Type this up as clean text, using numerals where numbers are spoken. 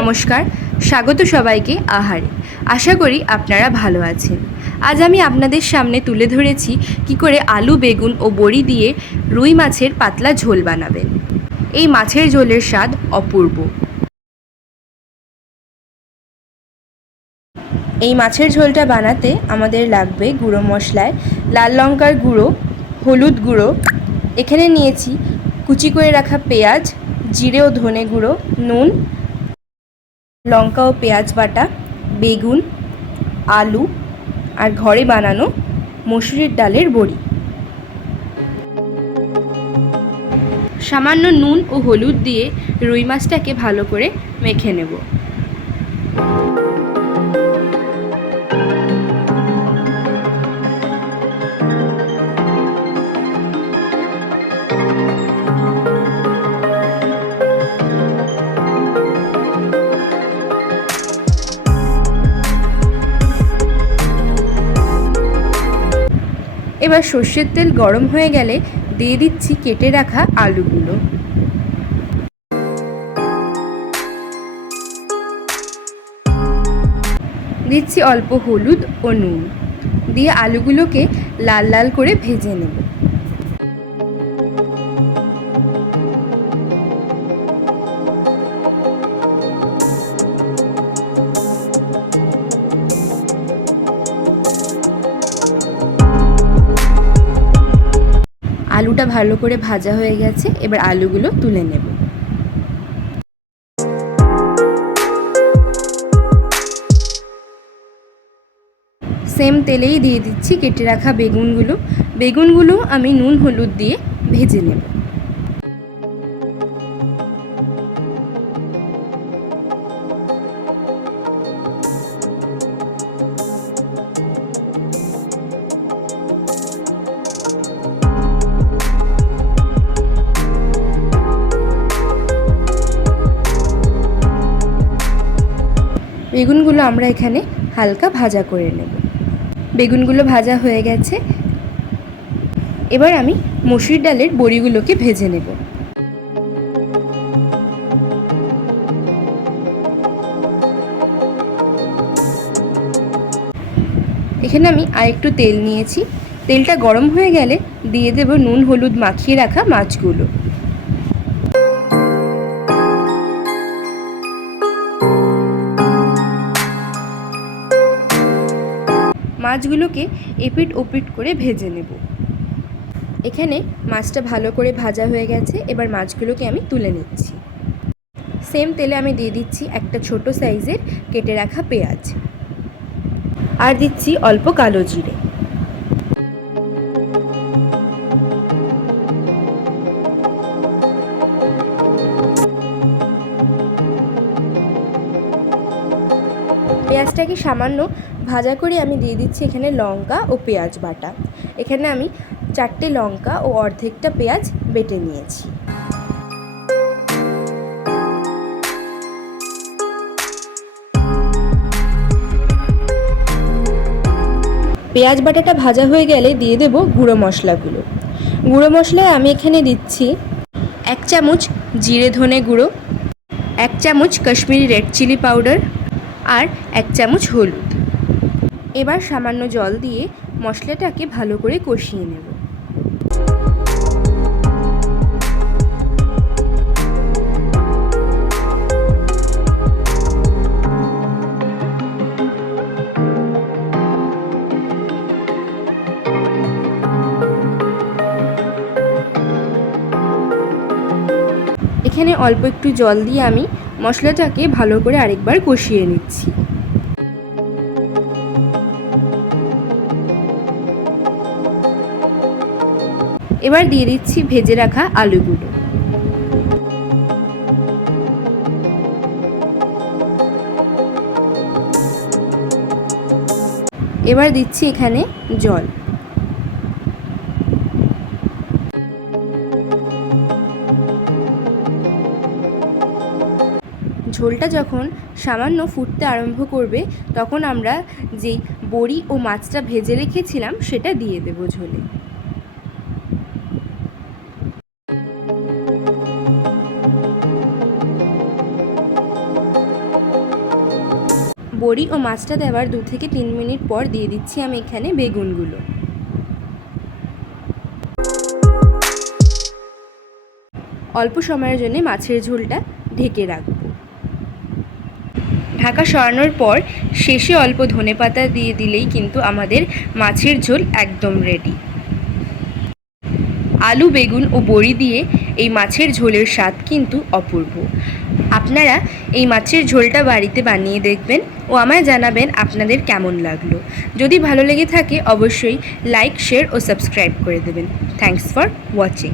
নমস্কার, স্বাগত সবাইকে আহারে। আশা করি আপনারা ভালো আছেন। আজ আমি আপনাদের সামনে তুলে ধরেছি কি করে আলু, বেগুন ও বড়ি দিয়ে রুই মাছের পাতলা ঝোল বানাবেন। এই মাছের ঝোলের স্বাদ অপূর্ব। এই মাছের ঝোলটা বানাতে আমাদের লাগবে গুঁড়ো মশলায় লাল লঙ্কার গুঁড়ো, হলুদ গুঁড়ো, এখানে নিয়েছি কুচি করে রাখা পেঁয়াজ, জিরে ও ধনে গুঁড়ো, নুন, লঙ্কা ও পেঁয়াজ বাটা, বেগুন, আলু আর ঘরে বানানো মসুরির ডালের বড়ি। সামান্য নুন ও হলুদ দিয়ে রুই মাছটাকে ভালো করে মেখে নেব। এবার সর্ষের তেল গরম হয়ে গেলে দিয়ে দিচ্ছি কেটে রাখা আলুগুলো। দিচ্ছি অল্প হলুদ ও নুন দিয়ে আলুগুলোকে লাল লাল করে ভেজে নেব। আলুটা ভালো করে ভাজা হয়ে গেছে, এবার আলুগুলো তুলে নেব। সেম তেলেই দিয়ে দিচ্ছি কেটে রাখা বেগুনগুলো আমি নুন হলুদ দিয়ে ভেজে নেব। বেগুনগুলো আমরা এখানে হালকা ভাজা করে নেব। বেগুনগুলো ভাজা হয়ে গেছে, এবার আমি মসুর ডালের বড়িগুলোকে ভেজে নেব। এখানে আমি আরেকটু তেল নিয়েছি, তেলটা গরম হয়ে গেলে দিয়ে দেব নুন হলুদ মাখিয়ে রাখা মাছগুলো। মাছগুলোকে এপিট ওপিট করে ভেজে নেব। এখানে মাছটা ভালো করে ভাজা হয়ে গেছে, এবার মাছগুলোকে আমি তুলে নিচ্ছি। সেম তেলে আমি দিয়ে দিচ্ছি একটা ছোট সাইজের কেটে রাখা পেঁয়াজ আর দিচ্ছি অল্প কালো জিরে। পেঁয়াজটাকে সামান্য ভাজা করে আমি দিয়ে দিচ্ছি এখানে লঙ্কা ও পেঁয়াজ বাটা। এখানে আমি 4টে লঙ্কা ও অর্ধেকটা পেঁয়াজ বেটে নিয়েছি। পেঁয়াজ বাটাটা ভাজা হয়ে গেলে দিয়ে দেব গুঁড়ো মশলাগুলো। গুঁড়ো মশলায় আমি এখানে দিচ্ছি 1 চামচ জিরে ধনে গুঁড়ো, 1 চামচ কাশ্মীরি রেড চিলি পাউডার আর 1 চামচ হলুদ। এবার সামান্য জল দিয়ে মশলাটাকে ভালো করে কষিয়ে নেব। এখানে অল্প একটু জল দিয়ে আমি মশলাটাকে ভালো করে আরেকবার কষিয়ে নিচ্ছি। এবার দিয়ে দিচ্ছি ভেজে রাখা আলুগুলো। এবার দিচ্ছি এখানে জল। ঝোলটা যখন সামান্য ফুটতে আরম্ভ করবে তখন আমরা যেই বড়ি ও মাছটা ভেজে রেখেছিলাম সেটা দিয়ে দেব ঝোলে। বড়ি ও মাছটা দেওয়ার 2 থেকে 3 মিনিট পর দিয়ে দিচ্ছি আমি এখানে বেগুনগুলো। অল্প সময়ের জন্য মাছের ঝোলটা ঢেকে রাখবো। ঢাকা সরানোর পর শেষে অল্প ধনেপাতা দিয়ে দিলেই কিন্তু আমাদের মাছের ঝোল একদম রেডি। আলু, বেগুন ও বড়ি দিয়ে এই মাছের ঝোলের স্বাদ কিন্তু অপূর্ব। আপনারা এই মাছের ঝোলটা বাড়িতে বানিয়ে দেখবেন ও আমায় জানাবেন আপনাদের কেমন লাগলো। যদি ভালো লেগে থাকে অবশ্যই লাইক, শেয়ার ও সাবস্ক্রাইব করে দেবেন। Thanks for watching.